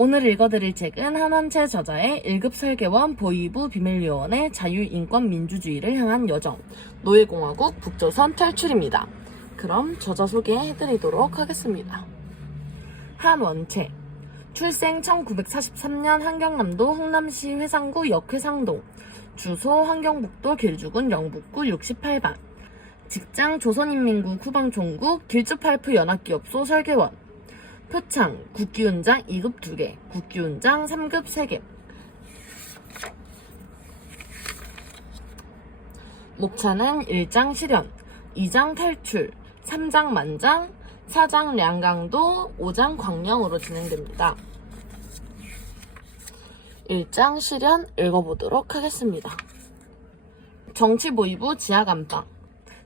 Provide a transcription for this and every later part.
오늘 읽어드릴 책은 한원채 저자의 1급 설계원 보위부 비밀요원의 자유인권민주주의를 향한 여정, 노예공화국 북조선 탈출입니다. 그럼 저자 소개해드리도록 하겠습니다. 한원채, 출생 1943년 한경남도 흥남시 회상구 역회상동, 주소 환경북도 길주군 영북구 68반, 직장 조선인민국 후방총국 길주파이프 연합기업소 설계원, 표창 국기훈장 2급 2개, 국기훈장 3급 3개. 목차는 1장 실현, 2장 탈출, 3장 만장, 4장 량강도, 5장 광령으로 진행됩니다. 1장 실현 읽어보도록 하겠습니다. 정치보위부 지하감방.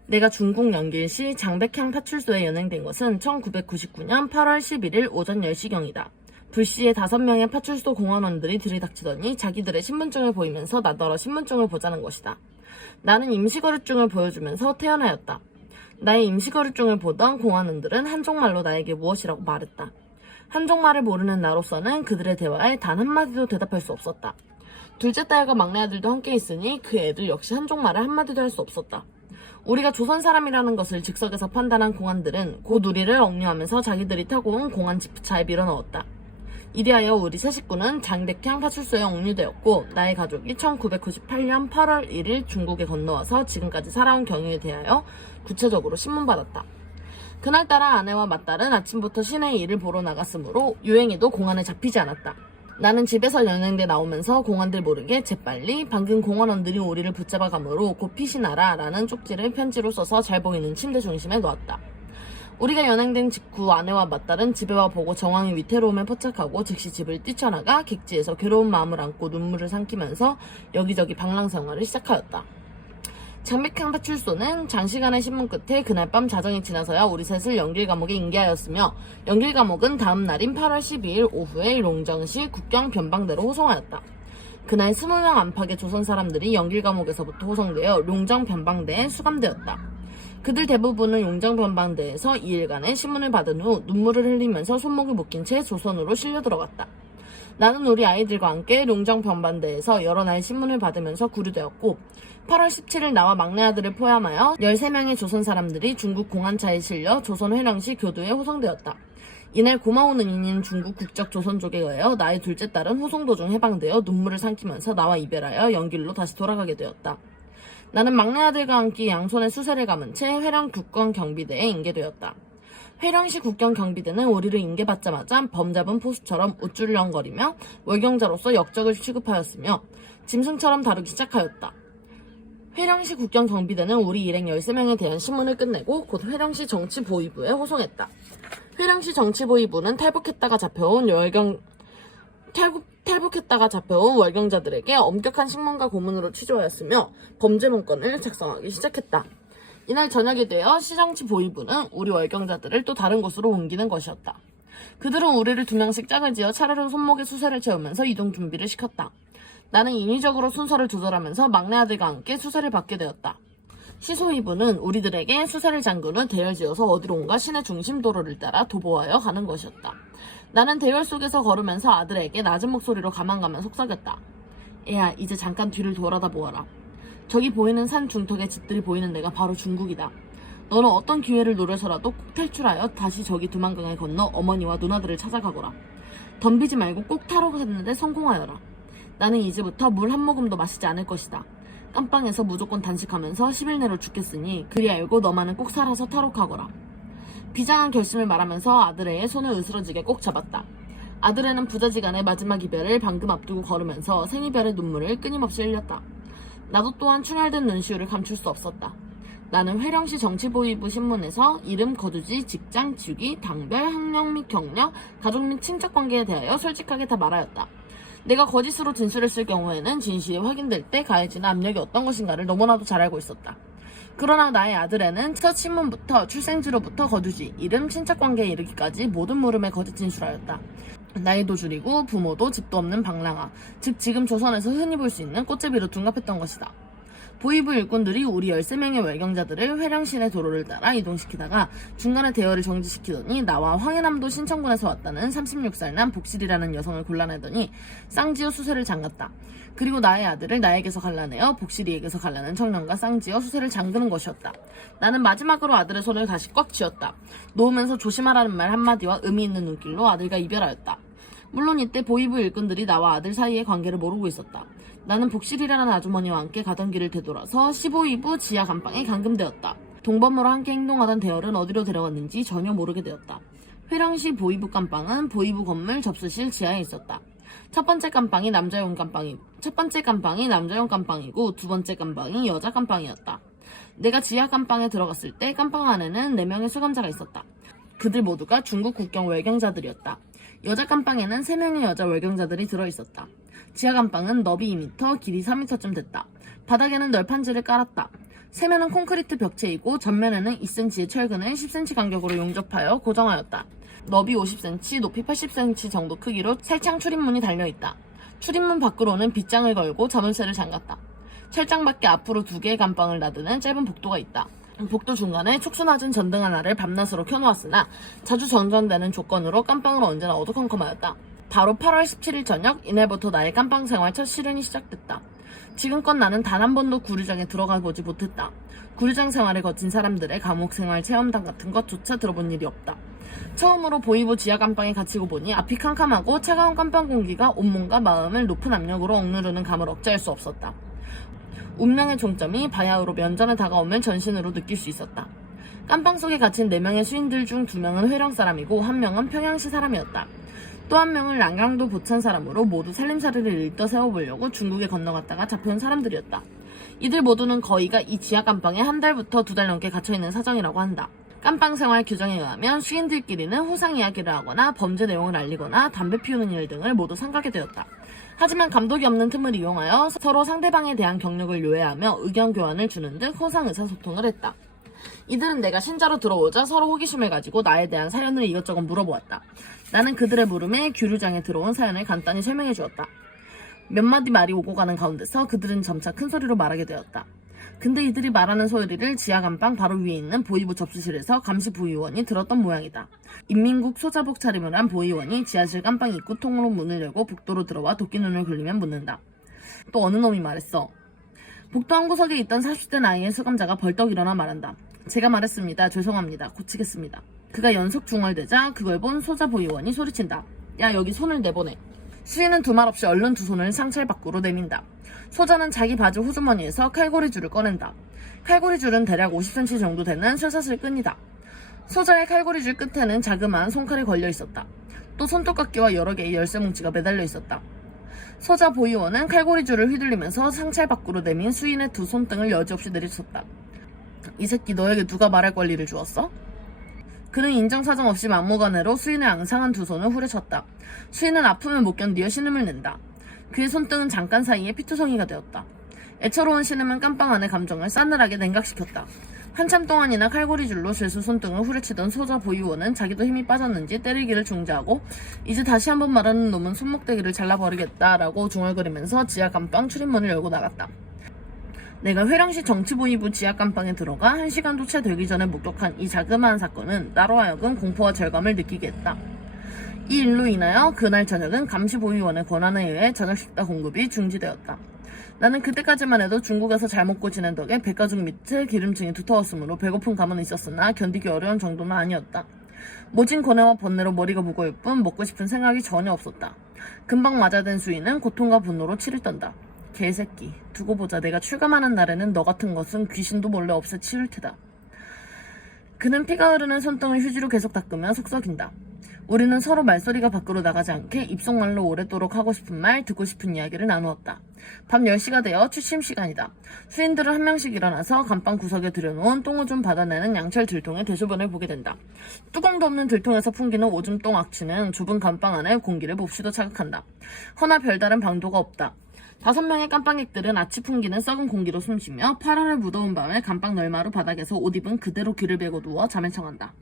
내가 중국 연길시 장백향 파출소에 연행된 것은 1999년 8월 11일 오전 10시경이다. 불시에 5명의 파출소 공원원들이 들이닥치더니 자기들의 신분증을 보이면서 나더러 신분증을 보자는 것이다. 나는 임시거류증을 보여주면서 태어나였다. 나의 임시거류증을 보던 공원원들은 한족말로 나에게 무엇이라고 말했다. 한족말을 모르는 나로서는 그들의 대화에 단 한마디도 대답할 수 없었다. 둘째 딸과 막내 아들도 함께 있으니 그 애들 역시 한족말을 한마디도 할 수 없었다. 우리가 조선 사람이라는 것을 즉석에서 판단한 공안들은 곧 우리를 억류하면서 자기들이 타고 온 공안 지프차에 밀어넣었다. 이리하여 우리 세 식구는 장백향 파출소에 억류되었고 나의 가족이 1998년 8월 1일 중국에 건너와서 지금까지 살아온 경위에 대하여 구체적으로 신문받았다. 그날따라 아내와 맏딸은 아침부터 시내에 일을 보러 나갔으므로 유행에도 공안에 잡히지 않았다. 나는 집에서 연행대 나오면서 공안들 모르게 재빨리 방금 공원원들이 우리를 붙잡아 가므로 곧 피신하라 라는 쪽지를 편지로 써서 잘 보이는 침대 중심에 놓았다. 우리가 연행된 직후 아내와 맏딸은 집에 와 보고 정황이 위태로움에 포착하고 즉시 집을 뛰쳐나가 객지에서 괴로운 마음을 안고 눈물을 삼키면서 여기저기 방랑생활을 시작하였다. 장백향 파출소는 장시간의 신문 끝에 그날 밤 자정이 지나서야 우리 셋을 연길감옥에 인계하였으며 연길감옥은 다음 날인 8월 12일 오후에 롱정시 국경 변방대로 호송하였다. 그날 20명 안팎의 조선 사람들이 연길감옥에서부터 호송되어 롱정 변방대에 수감되었다. 그들 대부분은 용정 변방대에서 2일간의 신문을 받은 후 눈물을 흘리면서 손목을 묶인 채 조선으로 실려 들어갔다. 나는 우리 아이들과 함께 룡정 변반대에서 여러 날 신문을 받으면서 구류되었고 8월 17일 나와 막내 아들을 포함하여 13명의 조선 사람들이 중국 공안차에 실려 조선 회령시 교도에 호송되었다. 이날 고마운 은인인 중국 국적 조선족에 의하여 나의 둘째 딸은 호송 도중 해방되어 눈물을 삼키면서 나와 이별하여 연길로 다시 돌아가게 되었다. 나는 막내 아들과 함께 양손에 수세를 감은 채 회령 국권경비대에 인계되었다. 회령시 국경경비대는 우리를 인계받자마자 범잡은 포수처럼 우쭐렁거리며 월경자로서 역적을 취급하였으며 짐승처럼 다루기 시작하였다. 회령시 국경경비대는 우리 일행 13명에 대한 신문을 끝내고 곧 회령시 정치보위부에 호송했다. 회령시 정치보위부는 탈북했다가 잡혀온 월경자들에게 엄격한 신문과 고문으로 취조하였으며 범죄 문건을 작성하기 시작했다. 이날 저녁이 되어 시정치보위부는 우리 월경자들을 또 다른 곳으로 옮기는 것이었다. 그들은 우리를 2명씩 짝을 지어 차례로 손목에 수세를 채우면서 이동 준비를 시켰다. 나는 인위적으로 순서를 조절하면서 막내 아들과 함께 수세를 받게 되었다. 시소위부는 우리들에게 수세를 잠근 후 대열지어서 어디론가 시내 중심 도로를 따라 도보하여 가는 것이었다. 나는 대열 속에서 걸으면서 아들에게 낮은 목소리로 가만가만 속삭였다. 애야, 이제 잠깐 뒤를 돌아다 보아라. 저기 보이는 산 중턱에 집들이 보이는 데가 바로 중국이다. 너는 어떤 기회를 노려서라도 꼭 탈출하여 다시 저기 두만강을 건너 어머니와 누나들을 찾아가거라. 덤비지 말고 꼭 타로 갔는데 성공하여라. 나는 이제부터 물 한 모금도 마시지 않을 것이다. 깜빵에서 무조건 단식하면서 10일 내로 죽겠으니 그리 알고 너만은 꼭 살아서 탈옥하거라. 비장한 결심을 말하면서 아들애의 손을 으스러지게 꼭 잡았다. 아들애는 부자지간의 마지막 이별을 방금 앞두고 걸으면서 생이별의 눈물을 끊임없이 흘렸다. 나도 또한 충혈된 눈시울을 감출 수 없었다. 나는 회령시 정치보위부 신문에서 이름, 거주지, 직장, 직위, 당별, 학력 및 경력, 가족 및 친척관계에 대하여 솔직하게 다 말하였다. 내가 거짓으로 진술했을 경우에는 진실이 확인될 때 가해지는 압력이 어떤 것인가를 너무나도 잘 알고 있었다. 그러나 나의 아들애는 첫 신문부터 출생지로부터 거주지, 이름, 친척관계에 이르기까지 모든 물음에 거짓 진술하였다. 나이도 줄이고 부모도 집도 없는 방랑아, 즉 지금 조선에서 흔히 볼 수 있는 꽃제비로 둔갑했던 것이다. 보이부 일꾼들이 우리 13명의 외경자들을 회령시내 도로를 따라 이동시키다가 중간에 대열을 정지시키더니 나와 황해남도 신천군에서 왔다는 36살 난 복실이라는 여성을 골라내더니 쌍지어 수세를 잠갔다. 그리고 나의 아들을 나에게서 갈라내어 복실이에게서 갈라낸 청년과 쌍지어 수세를 잠그는 것이었다. 나는 마지막으로 아들의 손을 다시 꽉 쥐었다. 놓으면서 조심하라는 말 한마디와 의미 있는 눈길로 아들과 이별하였다. 물론 이때 보이부 일꾼들이 나와 아들 사이의 관계를 모르고 있었다. 나는 복실이라는 아주머니와 함께 가던 길을 되돌아서 15이부 지하 감방에 감금되었다. 동범으로 함께 행동하던 대열은 어디로 데려갔는지 전혀 모르게 되었다. 회령시 보이부 감방은 보이부 건물 접수실 지하에 있었다. 첫 번째 감방이 남자용 감방이고 두 번째 감방이 여자 감방이었다. 내가 지하 감방에 들어갔을 때 감방 안에는 4명의 수감자가 있었다. 그들 모두가 중국 국경 외경자들이었다. 여자 감방에는 3명의 여자 외경자들이 들어있었다. 지하 감방은 너비 2m, 길이 3m쯤 됐다. 바닥에는 널판지를 깔았다. 세면은 콘크리트 벽체이고 전면에는 2cm의 철근을 10cm 간격으로 용접하여 고정하였다. 너비 50cm, 높이 80cm 정도 크기로 철창 출입문이 달려있다. 출입문 밖으로는 빗장을 걸고 자물쇠를 잠갔다. 철장 밖에 앞으로 2개의 감방을 나드는 짧은 복도가 있다. 복도 중간에 촉수 낮은 전등 하나를 밤낮으로 켜놓았으나 자주 정전되는 조건으로 깜방은 언제나 어두컴컴하였다. 바로 8월 17일 저녁, 이날부터 나의 깜방 생활 첫 시련이 시작됐다. 지금껏 나는 단 한 번도 구류장에 들어가 보지 못했다. 구류장 생활을 거친 사람들의 감옥 생활 체험담 같은 것조차 들어본 일이 없다. 처음으로 보이부 지하 감방에 갇히고 보니 앞이 캄캄하고 차가운 감방 공기가 온몸과 마음을 높은 압력으로 억누르는 감을 억제할 수 없었다. 운명의 종점이 바야흐로 면전에 다가오면 전신으로 느낄 수 있었다. 깜방 속에 갇힌 4명의 수인들 중 2명은 회령 사람이고 1명은 평양시 사람이었다. 또 1명은 랑강도 보천 사람으로 모두 살림살이를 일떠 세워보려고 중국에 건너갔다가 잡혀온 사람들이었다. 이들 모두는 거의가 이 지하 깜방에 1달부터 2달 넘게 갇혀있는 사정이라고 한다. 깜방 생활 규정에 의하면 수인들끼리는 호상 이야기를 하거나 범죄 내용을 알리거나 담배 피우는 일 등을 모두 삼가게 되었다. 하지만 감독이 없는 틈을 이용하여 서로 상대방에 대한 경력을 요해하며 의견 교환을 주는 등 호상 의사소통을 했다. 이들은 내가 신자로 들어오자 서로 호기심을 가지고 나에 대한 사연을 이것저것 물어보았다. 나는 그들의 물음에 규류장에 들어온 사연을 간단히 설명해 주었다. 몇 마디 말이 오고 가는 가운데서 그들은 점차 큰 소리로 말하게 되었다. 근데 이들이 말하는 소리를 지하 감방 바로 위에 있는 보이부 접수실에서 감시 부의원이 들었던 모양이다. 인민국 소자복 차림을 한 보의원이 지하실 감방 입구 통으로 문을 열고 복도로 들어와 도끼눈을 굴리면 묻는다. 또 어느 놈이 말했어. 복도 한 구석에 있던 40대 나이의 수감자가 벌떡 일어나 말한다. 제가 말했습니다. 죄송합니다. 고치겠습니다. 그가 연속 중얼대자 그걸 본 소자 보의원이 소리친다. 야, 여기 손을 내보내. 수인은 두말 없이 얼른 두 손을 상찰 밖으로 내민다. 소자는 자기 바지 호주머니에서 칼고리 줄을 꺼낸다. 칼고리 줄은 대략 50cm 정도 되는 쇠사슬 끈이다. 소자의 칼고리 줄 끝에는 자그마한 손칼이 걸려 있었다. 또 손톱깎이와 여러 개의 열쇠 뭉치가 매달려 있었다. 소자 보의원은 칼고리 줄을 휘둘리면서 상찰 밖으로 내민 수인의 두 손등을 여지없이 내리쳤다. 이 새끼 너에게 누가 말할 권리를 주었어? 그는 인정사정 없이 막무가내로 수인의 앙상한 두 손을 후려쳤다. 수인은 아픔을 못 견디어 신음을 낸다. 그의 손등은 잠깐 사이에 피투성이가 되었다. 애처로운 신음은 깜빵 안의 감정을 싸늘하게 냉각시켰다. 한참 동안이나 칼고리 줄로 죄수 손등을 후려치던 소자 보의원은 자기도 힘이 빠졌는지 때리기를 중지하고 이제 다시 한번 말하는 놈은 손목대기를 잘라버리겠다라고 중얼거리면서 지하 감방 출입문을 열고 나갔다. 내가 회령시 정치보이부 지하 감방에 들어가 1시간도 채 되기 전에 목격한 이 자그마한 사건은 나로 하여금 공포와 절감을 느끼게 했다. 이 일로 인하여 그날 저녁은 감시보위원의 권한에 의해 저녁 식사 공급이 중지되었다. 나는 그때까지만 해도 중국에서 잘 먹고 지낸 덕에 백가죽 밑에 기름층이 두터웠으므로 배고픈 감은 있었으나 견디기 어려운 정도는 아니었다. 모진 고뇌와 번뇌로 머리가 무거울 뿐 먹고 싶은 생각이 전혀 없었다. 금방 맞아든 수인은 고통과 분노로 치를 떤다. 개새끼, 두고 보자. 내가 출감하는 날에는 너 같은 것은 귀신도 몰래 없애 치울 테다. 그는 피가 흐르는 손등을 휴지로 계속 닦으며 속썩인다. 우리는 서로 말소리가 밖으로 나가지 않게 입속말로 오랫도록 하고 싶은 말, 듣고 싶은 이야기를 나누었다. 밤 10시가 되어 취침 시간이다. 수인들은 한 명씩 일어나서 감방 구석에 들여놓은 똥오줌 받아내는 양철 들통의 대소변을 보게 된다. 뚜껑도 없는 들통에서 풍기는 오줌똥 악취는 좁은 감방 안에 공기를 몹시도 자극한다. 허나 별다른 방도가 없다. 5명의 깜빵객들은 아치 풍기는 썩은 공기로 숨쉬며 8월의 무더운 밤에 감방 널마루 바닥에서 옷 입은 그대로 귀를 베고 누워 잠을 청한다.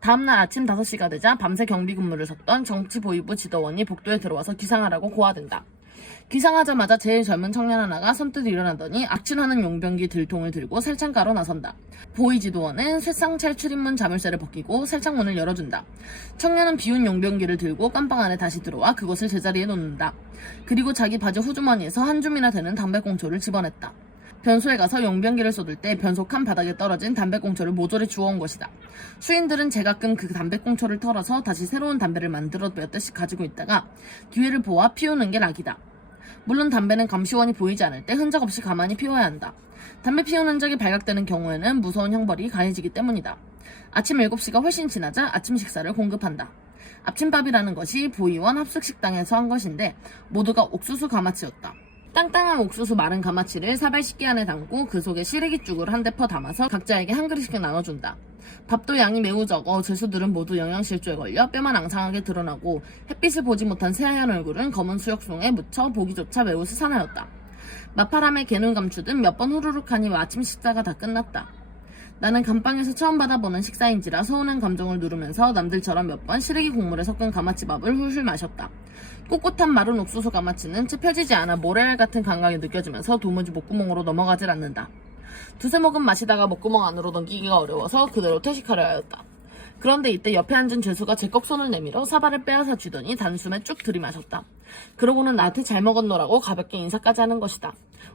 다음날 아침 5시가 되자 밤새 경비 근무를 섰던 정치보위부 지도원이 복도에 들어와서 기상하라고 고하된다. 기상하자마자 제일 젊은 청년 하나가 선뜻 일어나더니 악취나는 용변기 들통을 들고 살창가로 나선다. 보이지도원은 쇠쌍찰 출입문 자물쇠를 벗기고 살창문을 열어준다. 청년은 비운 용변기를 들고 깜빵 안에 다시 들어와 그것을 제자리에 놓는다. 그리고 자기 바지 후주머니에서 한 줌이나 되는 담배꽁초를 집어냈다. 변소에 가서 용변기를 쏟을 때 변속한 바닥에 떨어진 담배꽁초를 모조리 주워온 것이다. 수인들은 제가끔 그 담배꽁초를 털어서 다시 새로운 담배를 만들어 몇 대씩 가지고 있다가 기회를 보아 피우는 게 낙이다. 물론 담배는 감시원이 보이지 않을 때 흔적 없이 가만히 피워야 한다. 담배 피운 흔적이 발각되는 경우에는 무서운 형벌이 가해지기 때문이다. 아침 7시가 훨씬 지나자 아침 식사를 공급한다. 아침밥이라는 것이 보이원 합숙식당에서 한 것인데 모두가 옥수수 가마치였다. 땅땅한 옥수수 마른 가마치를 사발식기 안에 담고 그 속에 시래기죽을 한 대 퍼 담아서 각자에게 한 그릇씩 나눠준다. 밥도 양이 매우 적어 죄수들은 모두 영양실조에 걸려 뼈만 앙상하게 드러나고 햇빛을 보지 못한 새하얀 얼굴은 검은 수육송에 묻혀 보기조차 매우 스산하였다. 마파람에 개눈 감추듯 몇 번 후루룩하니 아침 식사가 다 끝났다. 나는 감방에서 처음 받아보는 식사인지라 서운한 감정을 누르면서 남들처럼 몇 번 시래기 국물에 섞은 가마치밥을 훌훌 마셨다. 꼿꼿한 마른 옥수수 가마치는 채 펴지지 않아 모래알 같은 감각이 느껴지면서 도무지 목구멍으로 넘어가질 않는다. 두세 모금 마시다가 목구멍 안으로 넘기기가 어려워서 그대로 퇴식하려 하였다. 그런데 이때 옆에 앉은 죄수가 제꺽 손을 내밀어 사발을 빼앗아 쥐더니 단숨에 쭉 들이마셨다. 그러고는 나한테 잘 먹었노라고 가볍게 인사까지 하는 것이다.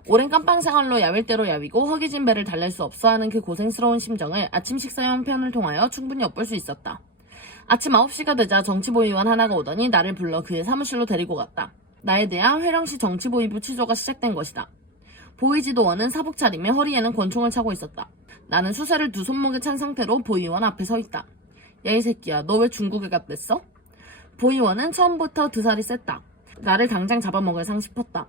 오랜 깜빵 생활로 야윌 대로 야위고 허기진 배를 달랠 수 없어 하는 그 고생스러운 심정을 아침 식사 형편을 통하여 충분히 엿볼 수 있었다. 아침 9시가 되자 정치보위원 하나가 오더니 나를 불러 그의 사무실로 데리고 갔다. 나에 대한 회령시 정치보위부 취조가 시작된 것이다. 보이지도원은 사복 차림에 허리에는 권총을 차고 있었다. 나는 수세를 두 손목에 찬 상태로 보위원 앞에 서 있다. 야 이 새끼야, 너 왜 중국에 갔댔어? 보위원은 처음부터 드살이 셌다. 나를 당장 잡아먹을상 싶었다.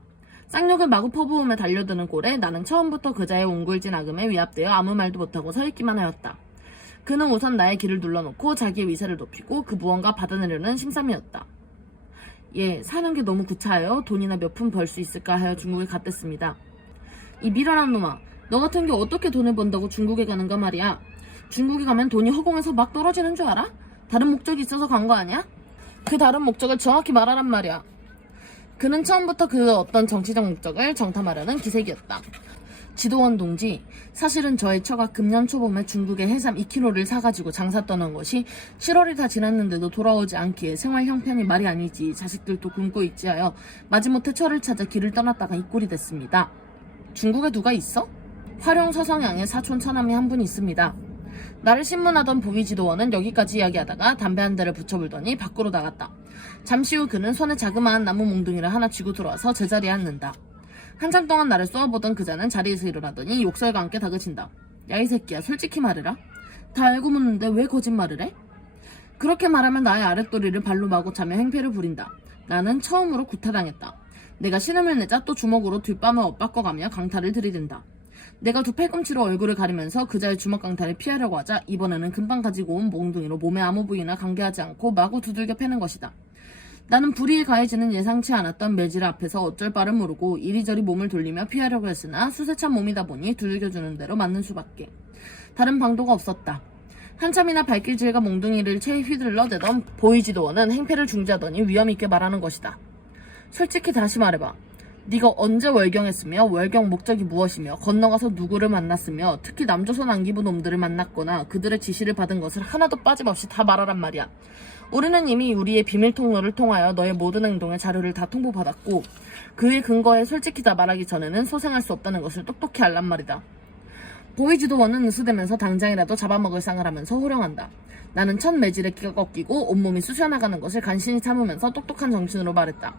쌍욕을 마구 퍼부으며 달려드는 꼴에 나는 처음부터 그자의 옹굴진 악음에 위압되어 아무 말도 못하고 서 있기만 하였다. 그는 우선 나의 길을 눌러놓고 자기의 위세를 높이고 그 무언가 받아내려는 심삼이었다. 예, 사는 게 너무 구차해요. 돈이나 몇 푼 벌 수 있을까 하여 중국에 갔댔습니다. 이 미련한 놈아, 너 같은 게 어떻게 돈을 번다고 중국에 가는가 말이야. 중국에 가면 돈이 허공에서 막 떨어지는 줄 알아? 다른 목적이 있어서 간 거 아니야? 그 다른 목적을 정확히 말하란 말이야. 그는 처음부터 그 어떤 정치적 목적을 정탐하려는 기색이었다. 지도원 동지, 사실은 저의 처가 금년 초봄에 중국에 해삼 2kg를 사가지고 장사 떠난 것이 7월이 다 지났는데도 돌아오지 않기에 생활 형편이 말이 아니지 자식들도 굶고 있지 하여 마지못해 처를 찾아 길을 떠났다가 이 꼴이 됐습니다. 중국에 누가 있어? 화룡 서성양의 사촌 처남이 한 분 있습니다. 나를 신문하던 보위지도원은 여기까지 이야기하다가 담배 한 대를 붙여불더니 밖으로 나갔다. 잠시 후 그는 손에 자그마한 나무 몽둥이를 하나 쥐고 들어와서 제자리에 앉는다. 한참 동안 나를 쏘아보던 그자는 자리에서 일어나더니 욕설과 함께 다그친다. 야 이 새끼야, 솔직히 말해라. 다 알고 묻는데 왜 거짓말을 해? 그렇게 말하면 나의 아랫도리를 발로 마구 차며 행패를 부린다. 나는 처음으로 구타당했다. 내가 신음을 내자 또 주먹으로 뒷밤을 엇바꿔가며 강탈을 들이댄다. 내가 두 팔꿈치로 얼굴을 가리면서 그자의 주먹 강탈을 피하려고 하자 이번에는 금방 가지고 온 몽둥이로 몸의 아무 부위나 관계하지 않고 마구 두들겨 패는 것이다. 나는 불의에 가해지는 예상치 않았던 매질 앞에서 어쩔 바를 모르고 이리저리 몸을 돌리며 피하려고 했으나 수세찬 몸이다 보니 두들겨주는 대로 맞는 수밖에. 다른 방도가 없었다. 한참이나 발길질과 몽둥이를 채 휘둘러대던 보이지도원은 행패를 중지하더니 위험있게 말하는 것이다. 솔직히 다시 말해봐. 네가 언제 월경했으며 월경 목적이 무엇이며 건너가서 누구를 만났으며 특히 남조선 안기부 놈들을 만났거나 그들의 지시를 받은 것을 하나도 빠짐없이 다 말하란 말이야. 우리는 이미 우리의 비밀 통로를 통하여 너의 모든 행동의 자료를 다 통보받았고 그의 근거에 솔직히 다 말하기 전에는 소생할 수 없다는 것을 똑똑히 알란 말이다. 보이지도원은 으스대면서 당장이라도 잡아먹을 상을 하면서 호령한다. 나는 첫 매질에 기가 꺾이고 온몸이 쑤셔나가는 것을 간신히 참으면서 똑똑한 정신으로 말했다.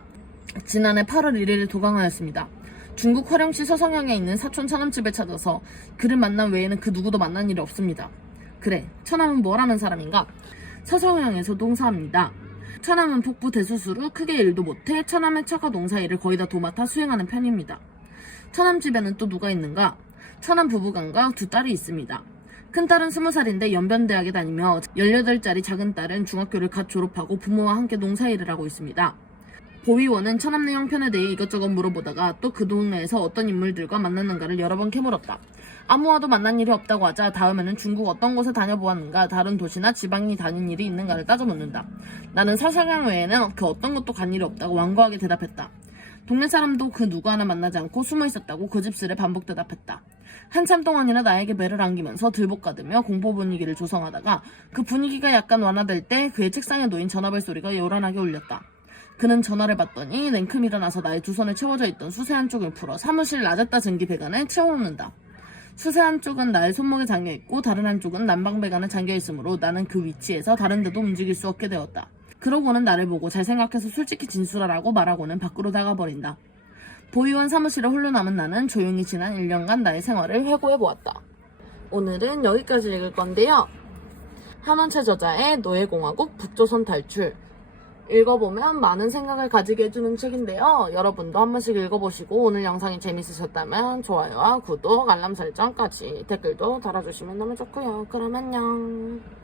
지난해 8월 1일 도강하였습니다. 중국 화령시 서성향에 있는 사촌 처남집을 찾아서 그를 만난 외에는 그 누구도 만난 일이 없습니다. 그래, 처남은 뭐라는 사람인가? 서성향에서 농사합니다. 처남은 폭부 대수수로 크게 일도 못해 처남의 처가 농사일을 거의 다 도맡아 수행하는 편입니다. 처남 집에는 또 누가 있는가? 처남 부부간과 두 딸이 있습니다. 큰딸은 20살인데 연변대학에 다니며 18살짜리 작은 딸은 중학교를 갓 졸업하고 부모와 함께 농사일을 하고 있습니다. 보위원은 처남네 형편에 대해 이것저것 물어보다가 또 그 동네에서 어떤 인물들과 만났는가를 여러 번 캐물었다. 아무와도 만난 일이 없다고 하자 다음에는 중국 어떤 곳에 다녀보았는가, 다른 도시나 지방이 다닌 일이 있는가를 따져 묻는다. 나는 서성향 외에는 그 어떤 곳도 간 일이 없다고 완고하게 대답했다. 동네 사람도 그 누구 하나 만나지 않고 숨어 있었다고 고집스레 반복 대답했다. 한참 동안이나 나에게 매를 안기면서 들볶아대며 공포 분위기를 조성하다가 그 분위기가 약간 완화될 때 그의 책상에 놓인 전화벨 소리가 요란하게 울렸다. 그는 전화를 받더니 냉큼 일어나서 나의 두 손에 채워져 있던 수세 한쪽을 풀어 사무실 라제타 전기 배관에 채워놓는다. 수세 한쪽은 나의 손목에 잠겨있고 다른 한쪽은 난방 배관에 잠겨있으므로 나는 그 위치에서 다른 데도 움직일 수 없게 되었다. 그러고는 나를 보고 잘 생각해서 솔직히 진술하라고 말하고는 밖으로 나가버린다. 보이원 사무실에 홀로 남은 나는 조용히 지난 1년간 나의 생활을 회고해보았다. 오늘은 여기까지 읽을 건데요. 한원채 저자의 노예공화국 북조선 탈출. 읽어보면 많은 생각을 가지게 해주는 책인데요. 여러분도 한 번씩 읽어보시고 오늘 영상이 재밌으셨다면 좋아요와 구독, 알람 설정까지 댓글도 달아주시면 너무 좋고요. 그럼 안녕.